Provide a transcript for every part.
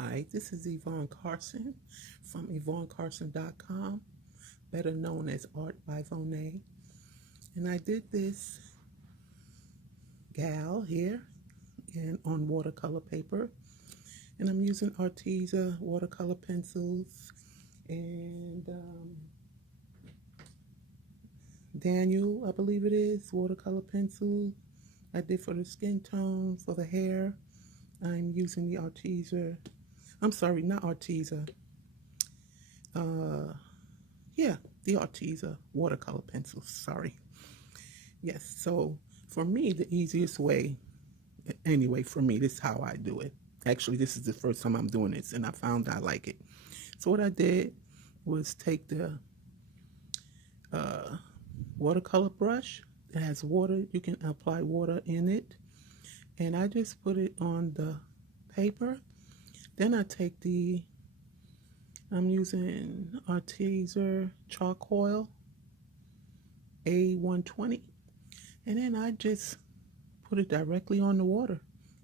Hi, this is Yvonne Carson from YvonneCarson.com, better known as Art by Vonet. And I did this gal here on watercolor paper. And I'm using Arteza watercolor pencils and Daniel, I believe it is, watercolor pencil. I did for the skin tone, for the hair. I'm using the Arteza. I'm sorry, not Arteza. Uh, yeah, the Arteza watercolor pencils. Sorry. Yes. So for me, the easiest way, anyway, for me, this is how I do it. Actually, this is the first time I'm doing this, and I found I like it. So what I did was take the uh, watercolor brush. It has water. You can apply water in it, and I just put it on the paper. Then I take I'm using Arteza charcoal A120, and then I just put it directly on the water,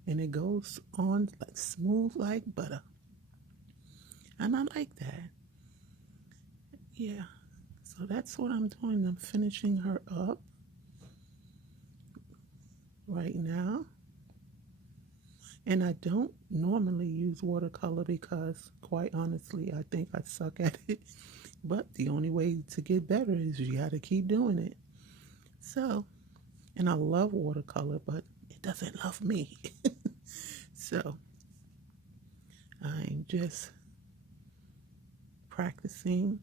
and it goes on like smooth like butter. And I like that. Yeah. So that's what I'm doing. I'm finishing her up right now. And I don't normally use watercolor because, quite honestly, I think I suck at it. But the only way to get better is you got to keep doing it. So, and I love watercolor, but it doesn't love me. So, I'm just practicing.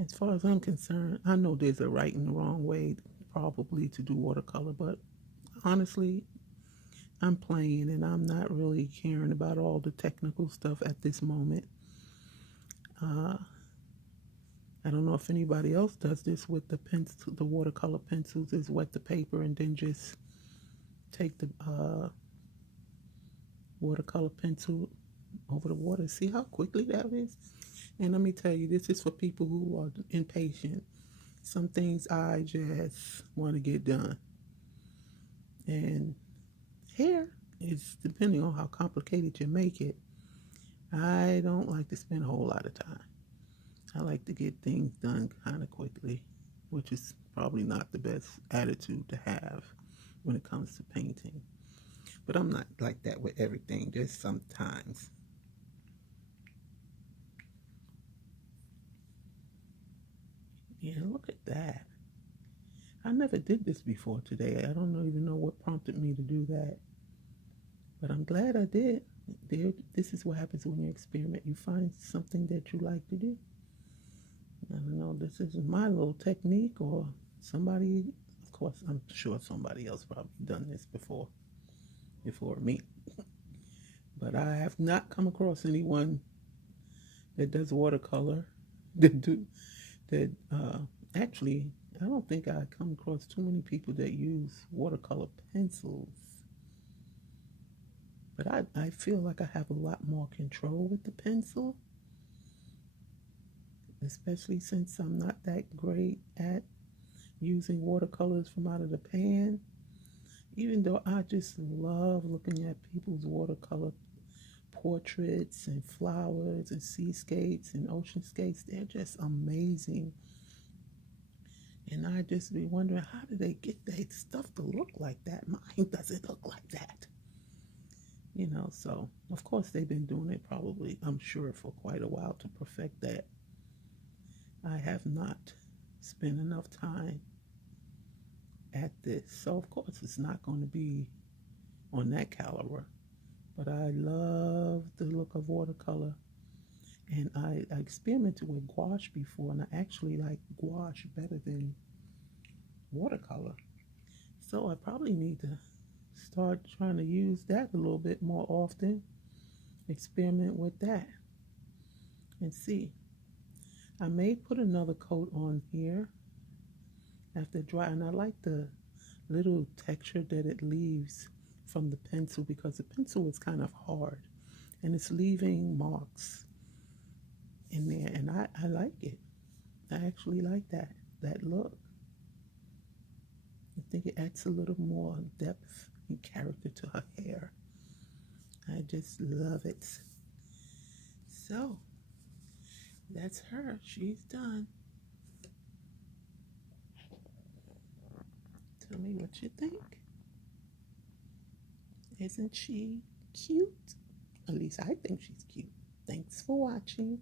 As far as I'm concerned, I know there's a right and wrong way probably to do watercolor, but honestly, I'm playing and I'm not really caring about all the technical stuff at this moment. I don't know if anybody else does this with the pencil, the watercolor pencils, is wet the paper and then just take the watercolor pencil over the water. See how quickly that is? And let me tell you, this is for people who are impatient. Some things I just want to get done. And hair is depending on how complicated you make it. I don't like to spend a whole lot of time. I like to get things done kind of quickly, which is probably not the best attitude to have when it comes to painting. But I'm not like that with everything, just sometimes. Yeah, look at that. I never did this before today. I don't even know what prompted me to do that. But I'm glad I did. This is what happens when you experiment. You find something that you like to do. I don't know, this is my little technique or somebody, of course, I'm sure somebody else probably done this before me. But I have not come across anyone that does watercolor that do that. Actually, I don't think I come across too many people that use watercolor pencils. But I feel like I have a lot more control with the pencil, especially since I'm not that great at using watercolors from out of the pan. Even though I just love looking at people's watercolor portraits and flowers and seascapes and oceanscapes, they're just amazing. And I just be wondering, how do they get that stuff to look like that? Mine doesn't look like that. So of course they've been doing it probably, I'm sure, for quite a while to perfect that. I have not spent enough time at this. So of course it's not going to be on that caliber. But I love the look of watercolor. And I experimented with gouache before, and I actually like gouache better than watercolor. So I probably need to start trying to use that a little bit more often, experiment with that, and see. I may put another coat on here after dry, and I like the little texture that it leaves from the pencil because the pencil is kind of hard and it's leaving marks in there, and I like it. I actually like that look. I think it adds a little more depth and character to her hair. I just love it. So that's her. She's done. Tell me what you think. Isn't she cute? At least I think she's cute. Thanks for watching.